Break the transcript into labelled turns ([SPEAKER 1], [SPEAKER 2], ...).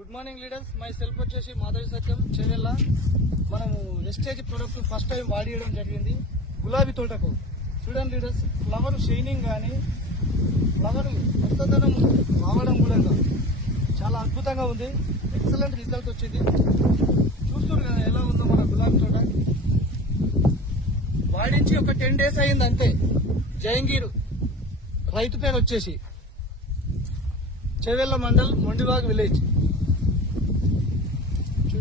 [SPEAKER 1] Good morning leaders. My self వచ్చేసి మాధవి సత్యం చెవెల్ల మనము wastage product first time వాడియడం జరిగింది. గులాబీ తోటకు. చూడండి లీడర్స్ ఫ్లవర్ షైనింగ్ కానీ ఫ్లవర్ కొత్తదనం రావడం కూడా చాలా అద్భుతంగా ఉంది. ఎక్సలెంట్ రిజల్ట్ వచ్చింది. చూస్తున్నారు కదా ఎలా ఉందో మన గులాబీ తోట. వాడించి ఒక టెన్ డేస్ అయింది అంతే. జయంగీరు రైతు పేరు వచ్చేసి చెవెల్ల మండల్ మొండిబాగ్ విలేజ్.